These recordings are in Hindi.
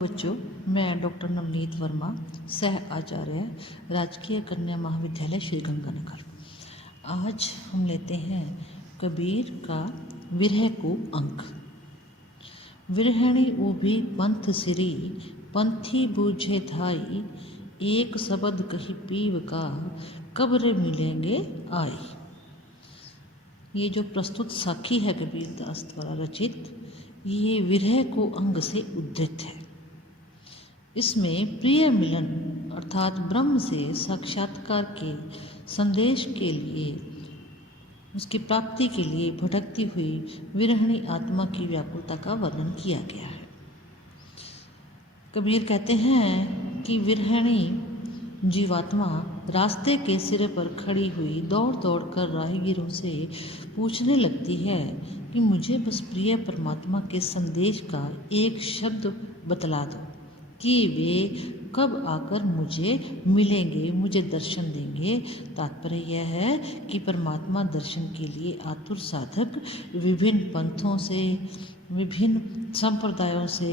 बच्चों, मैं डॉक्टर नवनीत वर्मा, सह आचार्य, राजकीय कन्या महाविद्यालय श्री गंगानगर। आज हम लेते हैं कबीर का विरह को अंक। विरहणी ऊभी पंथ सिरी, पंथी बूझे धाई, एक शब्द कही पीव का, कब्र मिलेंगे आई। ये जो प्रस्तुत साखी है कबीरदास द्वारा रचित, ये विरह को अंग से उद्धृत है। इसमें प्रिय मिलन अर्थात ब्रह्म से साक्षात्कार के संदेश के लिए, उसकी प्राप्ति के लिए भटकती हुई विरहिणी आत्मा की व्याकुलता का वर्णन किया गया है। कबीर कहते हैं कि विरहिणी जीवात्मा रास्ते के सिरे पर खड़ी हुई दौड़ दौड़ कर राहगीरों से पूछने लगती है कि मुझे बस प्रिय परमात्मा के संदेश का एक शब्द बतला दो कि वे कब आकर मुझे मिलेंगे, मुझे दर्शन देंगे। तात्पर्य यह है कि परमात्मा दर्शन के लिए आतुर साधक विभिन्न पंथों से, विभिन्न संप्रदायों से,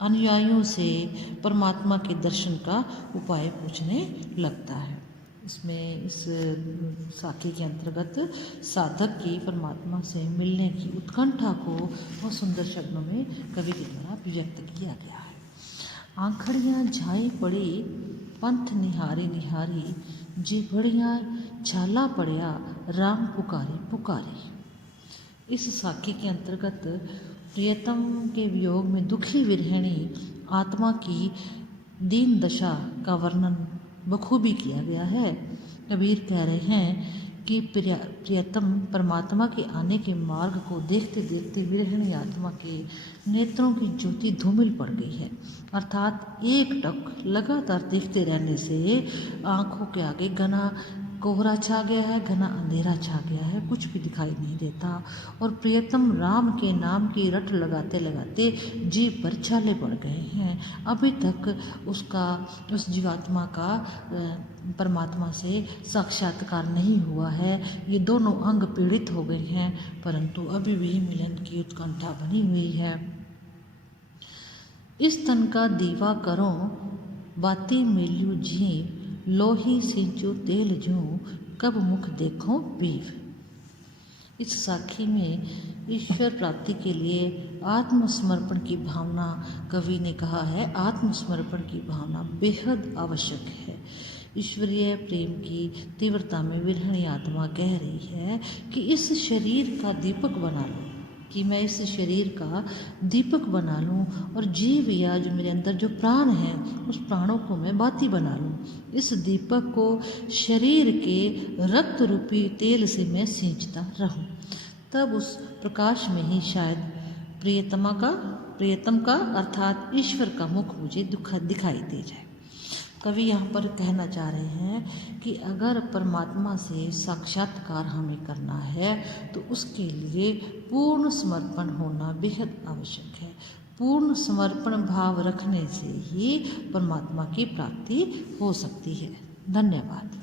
अनुयायियों से परमात्मा के दर्शन का उपाय पूछने लगता है। इसमें इस साखी के अंतर्गत साधक की परमात्मा से मिलने की उत्कंठा को बहुत सुंदर शब्दों में कवि के द्वारा व्यक्त किया गया है। आंखड़ियाँ झाई पड़ी पंथ निहारी निहारी, जी बढ़िया छाला पड़िया राम पुकारी पुकारी। इस साखी के अंतर्गत प्रियतम के वियोग में दुखी विरहिणी आत्मा की दीन दशा का वर्णन बखूबी किया गया है। कबीर कह रहे हैं कि प्रियतम परमात्मा के आने के मार्ग को देखते देखते विरहिणी आत्मा के नेत्रों की ज्योति धूमिल पड़ गई है। अर्थात एक टक लगातार देखते रहने से आँखों के आगे घना कोहरा छा गया है, घना अंधेरा छा गया है, कुछ भी दिखाई नहीं देता। और प्रियतम राम के नाम की रट लगाते लगाते जीभ पर छाले पड़ गए हैं। अभी तक उस जीवात्मा का परमात्मा से साक्षात्कार नहीं हुआ है। ये दोनों अंग पीड़ित हो गए हैं, परंतु अभी भी मिलन की उत्कंठा बनी हुई है। इस तन का दीवा करो बाती मिल्यू झीं, लोही सिंचू तेल जूं, कब मुख देखो पीव। इस साखी में ईश्वर प्राप्ति के लिए आत्मसमर्पण की भावना, कवि ने कहा है आत्मसमर्पण की भावना बेहद आवश्यक है। ईश्वरीय प्रेम की तीव्रता में विरहिणी आत्मा कह रही है कि इस शरीर का दीपक बना लो, कि मैं इस शरीर का दीपक बना लूं और जीव या जो मेरे अंदर जो प्राण है उस प्राणों को मैं बाती बना लूं। इस दीपक को शरीर के रक्त रूपी तेल से मैं सींचता रहूं, तब उस प्रकाश में ही शायद प्रियतम का अर्थात ईश्वर का मुख मुझे दिखाई दे जाए। कवि यहाँ पर कहना चाह रहे हैं कि अगर परमात्मा से साक्षात्कार हमें करना है तो उसके लिए पूर्ण समर्पण होना बेहद आवश्यक है। पूर्ण समर्पण भाव रखने से ही परमात्मा की प्राप्ति हो सकती है। धन्यवाद।